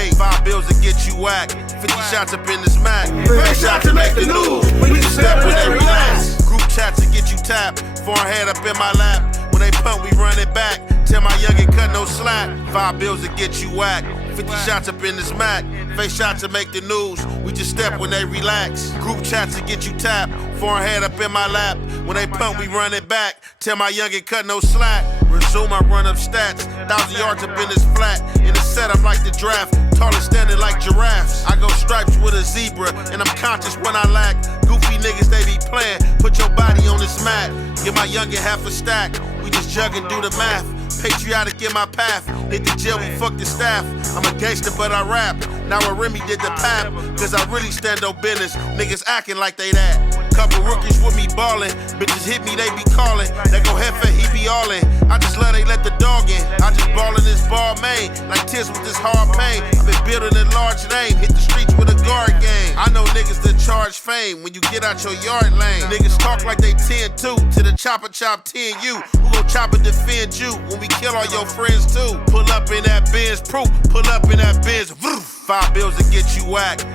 paid. 5 bills to get you whacked. 50 shots up in this Mac. Face shot to make the news. We just step when they relax. Group chat to get you tapped. Foreign head up in my lap. When they punt, we run it back. Tell my youngin' cut no slack. 5 bills to get you whacked. 50 shots up in this Mac. Face shot to make the news. We just step when they relax. Group chats to get you tapped. Foreign head up in my lap. When they punt, we run it back. Tell my youngin' cut no slack. Resume, I run up stats. 1,000 yards up in this flat. In the setup like the draft. Taller standing like giraffes. I go stripes with a zebra. And I'm conscious when I lack. Goofy niggas, they be playing. Put your body on this mat. Give my youngin' half a stack. We just jug and do the math. Patriotic in my path. Hit the jail, we fuck the staff. I'm a gangster, but I rap. Now a Remy did the pap. Cause I really stand on business. Niggas acting like they that. Couple rookies with me ballin'. Bitches hit me, they be calling. They go head for he be all in. I just love they let the dog in. I just ballin' this ball main. Like tears with this hard pain. I been building a large name. Hit the streets with a guard game. I know niggas that charge fame when you get out your yard lane. Niggas talk like they 10-2. To the chopper chop 10-U. Who gon' chop and defend you when we kill all your friends too? Pull up in that Benz proof. Pull up in that Benz. 5 bills to get you whacked.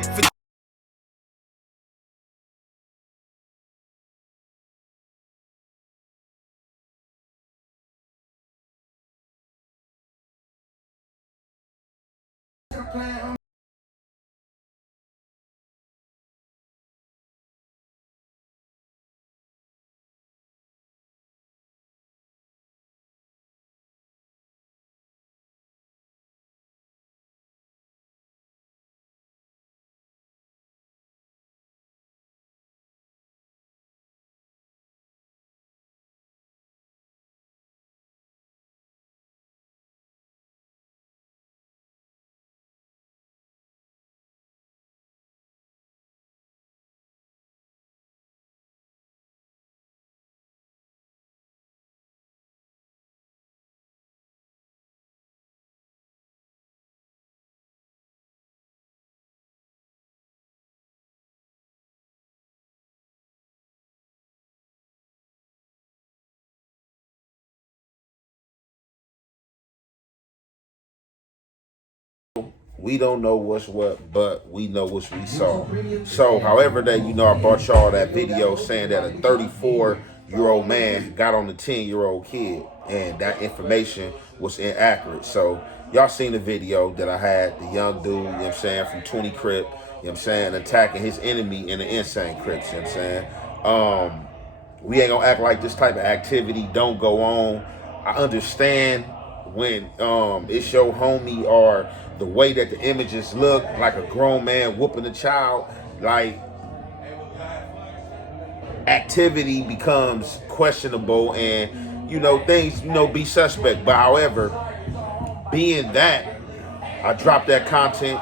We don't know what's what, but we know what we saw. So, however that, I brought y'all that video saying that a 34-year-old man got on a 10-year-old kid, and that information was inaccurate. So, y'all seen the video that I had, the young dude, from 20 crip, attacking his enemy in the insane crips, we ain't gonna act like this type of activity don't go on. I understand when it's your homie or the way that the images look, like a grown man whooping a child, like activity becomes questionable and, things, be suspect. But however, being that I dropped that content,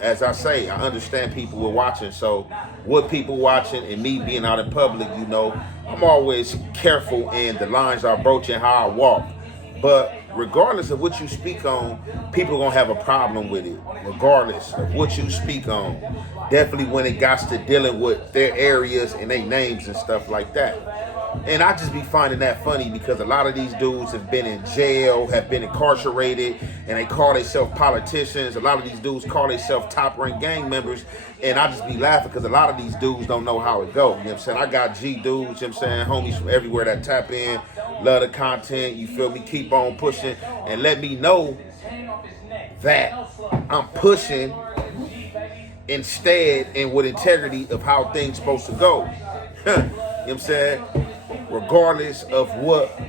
as I say, I understand people were watching. So with people watching and me being out in public, I'm always careful in the lines I broach and how I walk. But regardless of what you speak on, people are going to have a problem with it, regardless of what you speak on. Definitely when it got to dealing with their areas and their names and stuff like that. And I just be finding that funny because a lot of these dudes have been in jail, have been incarcerated, and they call themselves politicians. A lot of these dudes call themselves top-rank gang members, and I just be laughing because a lot of these dudes don't know how it go. I got G dudes, homies from everywhere that tap in, love the content, you feel me, keep on pushing, and let me know that I'm pushing instead and with integrity of how things supposed to go. Regardless of what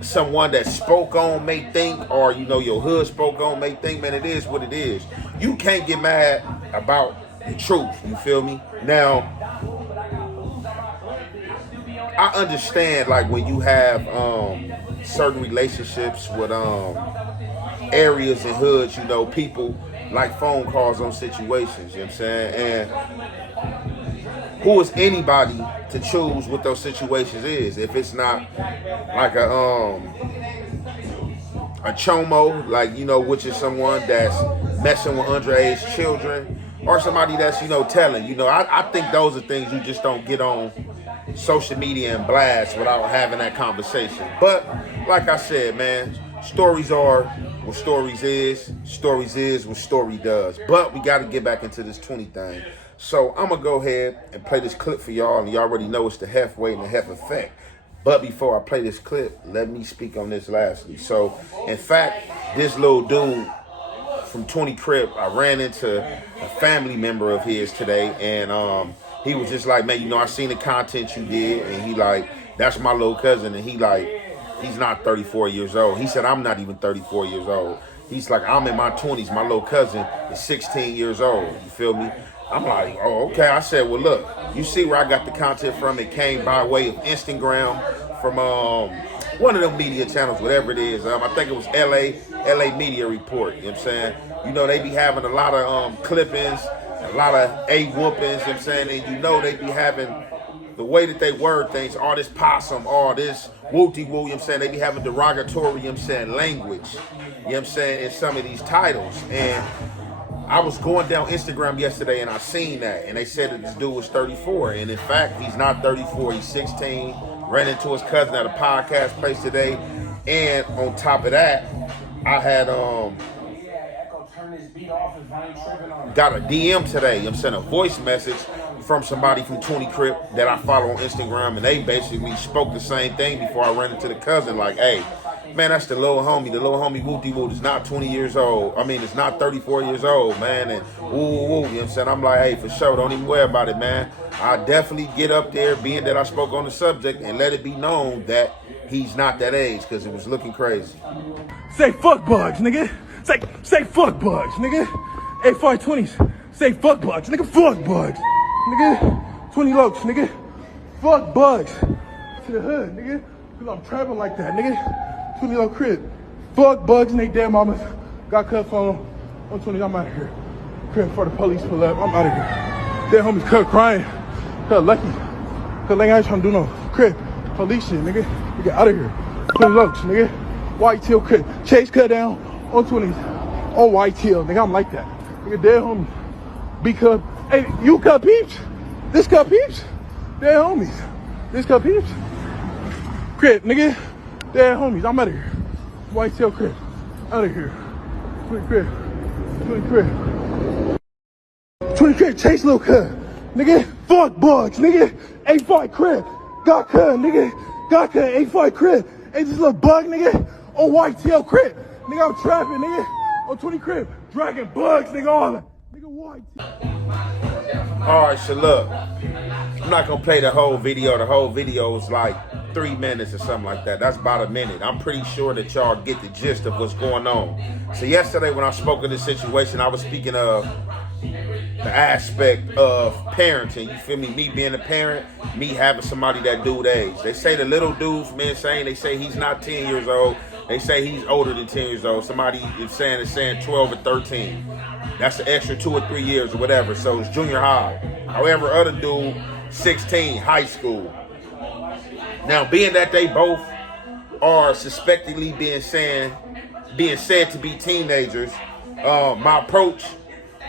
someone that spoke on may think, or your hood spoke on may think, man, it is what it is. You can't get mad about the truth, you feel me? Now, I understand like when you have certain relationships with areas and hoods, people like phone calls on situations, and who is anybody to choose what those situations is if it's not like a chomo, like, which is someone that's messing with underage children, or somebody that's, telling, I think those are things you just don't get on social media and blast without having that conversation. But like I said, man, stories are what stories is what story does. But we got to get back into this 20 thing. So I'm going to go ahead and play this clip for y'all. And y'all already know it's the Hef weight and the Hef effect. But before I play this clip, let me speak on this lastly. So, in fact, this little dude from 20crip, I ran into a family member of his today. And he was just like, man, you know, I seen the content you did. And he like, that's my little cousin. And he like, he's not 34 years old. He said, I'm not even 34 years old. He's like, I'm in my 20s. My little cousin is 16 years old. You feel me? I'm like, oh, okay. I said, well, look, you see where I got the content from? It came by way of Instagram from one of them media channels, whatever it is. I think it was LA Media Report. You know what I'm saying? You know, they be having a lot of clippings, a lot of whoopings, you know what I'm saying? And you know they be having the way that they word things, all this possum, all this wooty woo, you know what I'm saying? They be having derogatory, you know what I'm saying, language, you know what I'm saying, in some of these titles. And I was going down Instagram yesterday and I seen that, and they said that this dude was 34, and in fact, he's not 34, he's 16. Ran into his cousin at a podcast place today, and on top of that, I had got a DM today. I'm sending a voice message from somebody from 20crip that I follow on Instagram, and they basically spoke the same thing before I ran into the cousin, like, hey, man, that's the little homie. The little homie Wooty Woo is not 20 years old. I mean, it's not 34 years old, man. And woo, woo, woo, you know what I'm saying? I'm like, hey, for sure, don't even worry about it, man. I definitely get up there, being that I spoke on the subject, and let it be known that he's not that age, because it was looking crazy. Say fuck bugs, nigga. Say fuck bugs, nigga. Hey, 520s. Say fuck bugs, nigga. Fuck bugs, nigga. 20 lokes, nigga. Fuck bugs. To the hood, nigga. Cause I'm trapping like that, nigga. 20 little crib. Fuck bugs and they dead mamas. Got cut phone on 20. I'm out of here. Crib for the police pull up. I'm out of here. Dead homies cut crying. Cut lucky. Cause like I ain't trying to do no crib. Police shit, nigga. We get out of here. 20 lokes, nigga. White tail crib. Chase cut down on 20s. On white tail, nigga. I'm like that. Nigga, dead homies. B cup. Hey, you cut peeps? This cut peeps? Dead homies. This cut peeps? Crib, nigga. Dead homies, I'm out of here. White tail crib, out of here. 20 crib, 20 crib. 20 crib, chase little cut. Nigga, fuck bugs, nigga. A5 crib, got cut, nigga. Got cut, A5 crib. Hey, this little bug, nigga, on white tail crib. Nigga, I'm trapping, nigga. On 20 crib, dragging bugs, nigga, all that. Nigga, white tail. All right, so look, I'm not gonna play the whole video. The whole video is like 3 minutes or something like that. That's about a minute. I'm pretty sure that y'all get the gist of what's going on. So yesterday when I spoke of this situation, I was speaking of the aspect of parenting. You feel me? Me being a parent, me having somebody that dude age. They say the little dude from insane, they say he's not 10 years old. They say he's older than 10 years old. Somebody is saying 12 or 13. That's an extra 2 or 3 years or whatever. So it's junior high. However, other dude, 16, high school. Now, being that they both are suspectedly being said to be teenagers, my approach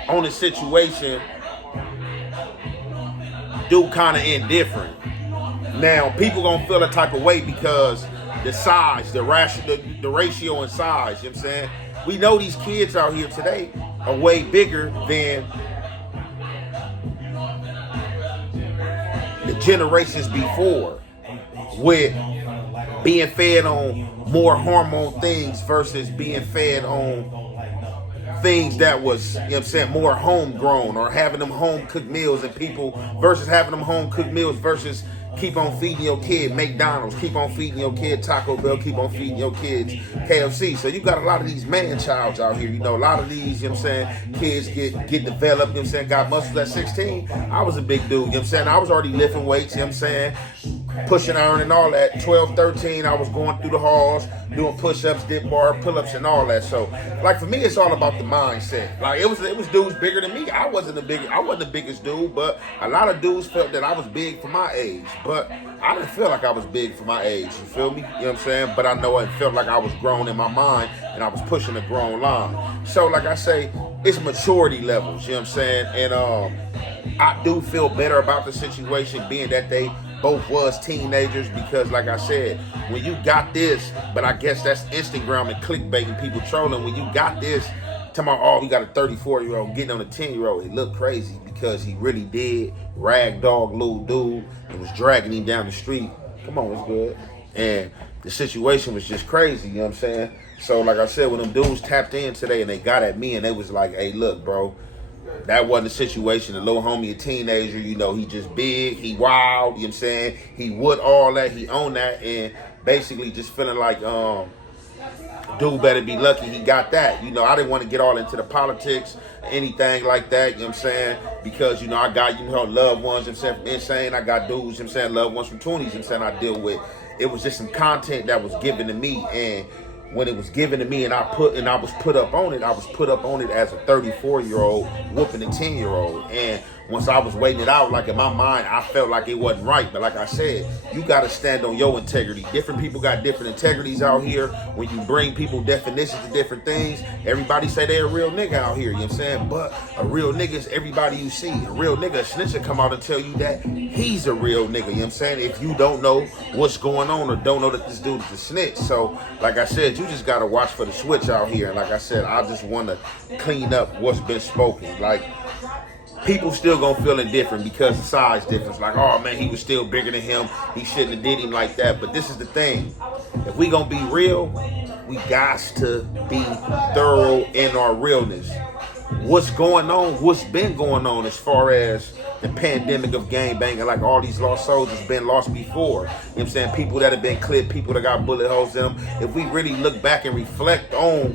on the situation do kind of indifferent. Now, people gonna feel a type of way because the size, the ratio in size, you know what I'm saying? We know these kids out here today are way bigger than the generations before, with being fed on more hormone things versus being fed on things that was, you know what I'm saying, more homegrown, or having them home cooked meals, and people versus having them home cooked meals versus keep on feeding your kid McDonald's, keep on feeding your kid Taco Bell, keep on feeding your kids KFC. So you got a lot of these man-childs out here, you know, a lot of these, you know what I'm saying, kids get developed, you know what I'm saying, got muscles at 16. I was a big dude, you know what I'm saying, I was already lifting weights, you know what I'm saying, pushing iron and all that. 12, 13, I was going through the halls, doing push-ups, dip bar, pull-ups and all that. So, like, for me, it's all about the mindset. Like, it was dudes bigger than me. I wasn't the biggest dude, but a lot of dudes felt that I was big for my age. But I didn't feel like I was big for my age, you feel me? You know what I'm saying? But I know it felt like I was grown in my mind, and I was pushing a grown line. So, like I say, it's maturity levels, you know what I'm saying? And I do feel better about the situation, being that they both was teenagers because, like I said, when you got this, but I guess that's Instagram and clickbait and people trolling. When you got this, talking about, oh, we got a 34-year-old getting on a 10-year-old, it looked crazy because he really did ragdog little dude and was dragging him down the street. Come on, it's good. And the situation was just crazy, you know what I'm saying? So, like I said, when them dudes tapped in today and they got at me and they was like, hey, look, bro, that wasn't the situation. The little homie, a teenager, you know, he just big, he wild, you know what I'm saying? He would all that, he owned that, and basically just feeling like, dude better be lucky he got that. You know, I didn't want to get all into the politics, anything like that, you know what I'm saying? Because, you know, I got, you know, loved ones, you know what I'm saying, from Insane. I got dudes, you know what I'm saying, loved ones from 20s, you know what I'm saying, I deal with. It was just some content that was given to me, and when it was given to me and I was put up on it, I was put up on it as a 34-year-old whooping a 10-year-old. And once I was waiting it out, like in my mind, I felt like it wasn't right. But like I said, you got to stand on your integrity. Different people got different integrities out here. When you bring people definitions to different things, everybody say they're a real nigga out here, you know what I'm saying? But a real nigga is everybody you see. A real nigga, a snitch will come out and tell you that he's a real nigga, you know what I'm saying? If you don't know what's going on or don't know that this dude is a snitch. So, like I said, you just got to watch for the switch out here. And like I said, I just want to clean up what's been spoken. Like, people still gonna feel indifferent because of size difference. Like, oh man, he was still bigger than him. He shouldn't have did him like that. But this is the thing. If we gonna be real, we got to be thorough in our realness. What's going on, what's been going on as far as the pandemic of gang banging, like all these lost soldiers been lost before. You know what I'm saying? People that have been clipped, people that got bullet holes in them. If we really look back and reflect on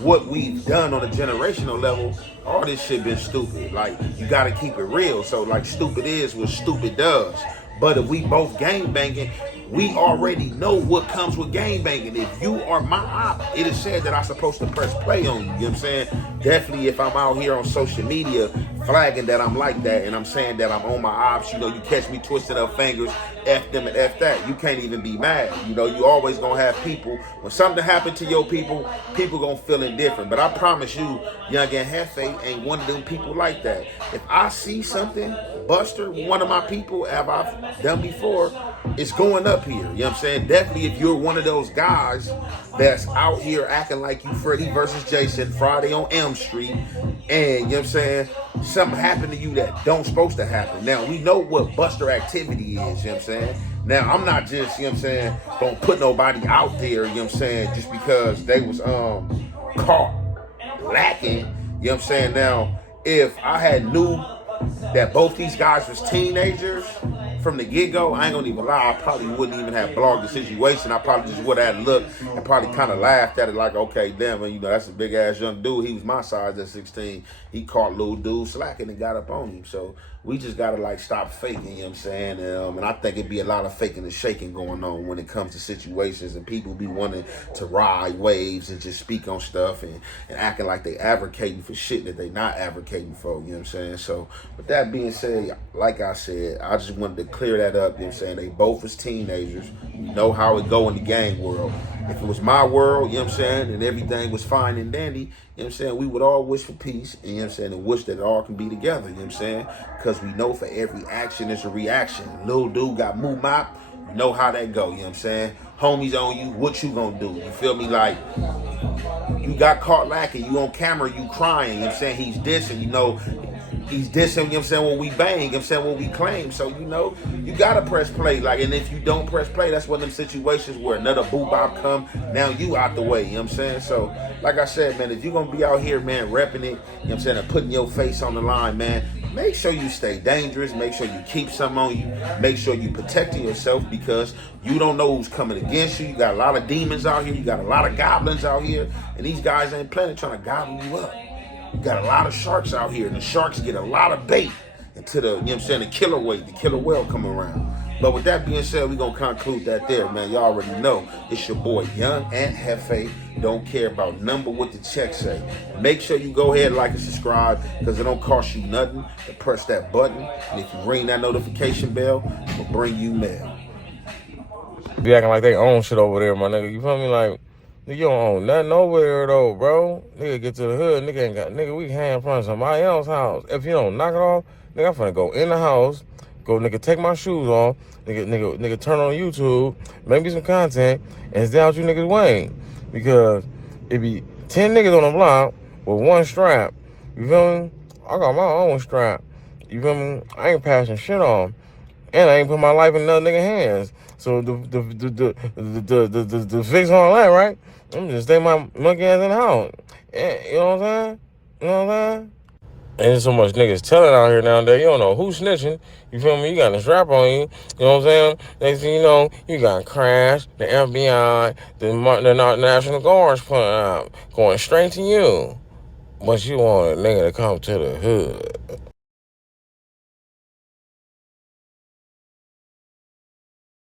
what we've done on a generational level, all this shit been stupid. Like, you gotta keep it real. So, like, stupid is what stupid does. But if we both gang banging, we already know what comes with gang banging. If you are my op, it is said that I'm supposed to press play on you. You know what I'm saying? Definitely if I'm out here on social media flagging that I'm like that and I'm saying that I'm on my ops, you know, you catch me twisting up fingers, F them and F that. You can't even be mad. You know, you always gonna have people, when something happen to your people, people gonna feel indifferent. But I promise you, Young and Hefe ain't one of them people like that. If I see something, Buster, one of my people, have I've done before, it's going up here. You know what I'm saying? Definitely if you're one of those guys that's out here acting like you Freddy versus Jason Friday on Elm Street, and you know what I'm saying, something happened to you that don't supposed to happen. Now we know what Buster activity is, you know what I'm saying? Now I'm not just, you know what I'm saying, gonna put nobody out there, you know what I'm saying, just because they was caught lacking, you know what I'm saying? Now, if I had knew that both these guys was teenagers from the get-go, I ain't gonna even lie, I probably wouldn't even have blogged the situation. I probably just would have looked and probably kind of laughed at it like, okay, damn, you know, that's a big-ass young dude. He was my size at 16. He caught little dude slacking and got up on him. So we just gotta, like, stop faking, you know what I'm saying? And I think it'd be a lot of faking and shaking going on when it comes to situations, and people be wanting to ride waves and just speak on stuff and acting like they advocating for shit that they not advocating for, you know what I'm saying? So with that being said, like I said, I just wanted to clear that up, you know what I'm saying? They both was teenagers. You know how it go in the gang world. If it was my world, you know what I'm saying, and everything was fine and dandy, you know what I'm saying, we would all wish for peace, and, you know what I'm saying, and wish that it all can be together, you know what I'm saying? Because we know for every action is a reaction. Little dude got moo mop, you know how that go, you know what I'm saying? Homies on you, what you gonna do? You feel me? Like, you got caught lacking, you on camera, you crying, you know what I'm saying? He's dissing, you know, he's dissing, you know what I'm saying, when we bang, you know what I'm saying, when we claim. So, you know, you gotta press play. Like, and if you don't press play, that's one of them situations where another boo-bop come, now you out the way, you know what I'm saying? So, like I said, man, if you're gonna be out here, man, repping it, you know what I'm saying, and putting your face on the line, man, make sure you stay dangerous, make sure you keep something on you, make sure you protecting yourself, because you don't know who's coming against you. You got a lot of demons out here, you got a lot of goblins out here, and these guys ain't playing, trying to gobble you up. You got a lot of sharks out here, and the sharks get a lot of bait until the, you know what I'm saying, the killer whale come around. But with that being said, we're going to conclude that there, man. Y'all already know it's your boy, Young and Hefe. Don't care about number what the check say. Make sure you go ahead, like and subscribe, because it don't cost you nothing to press that button. And if you ring that notification bell, it will bring you mail. Be acting like they own shit over there, my nigga. You feel me? Like, nigga, you don't own nothing over there, though, bro. Nigga, get to the hood. Nigga ain't got, nigga, we can have in front of somebody else's house. If you don't knock it off, nigga, I'm finna go in the house, go, nigga, take my shoes off, nigga, turn on YouTube, make me some content, and stay out you niggas' way. Because it be 10 niggas on the block with one strap. You feel me? I got my own strap. You feel me? I ain't passing shit on. And I ain't put my life in another nigga hands. So the fix all that, right? I'm just stay my monkey ass in the house. You know what I'm saying? You know what I'm saying? And there's so much niggas telling out here nowadays. You don't know who's snitching. You feel me? You got a strap on you. You know what I'm saying? Next thing you know, you got Crash, the FBI, the National Guards pulling out, going straight to you. But you want a nigga to come to the hood.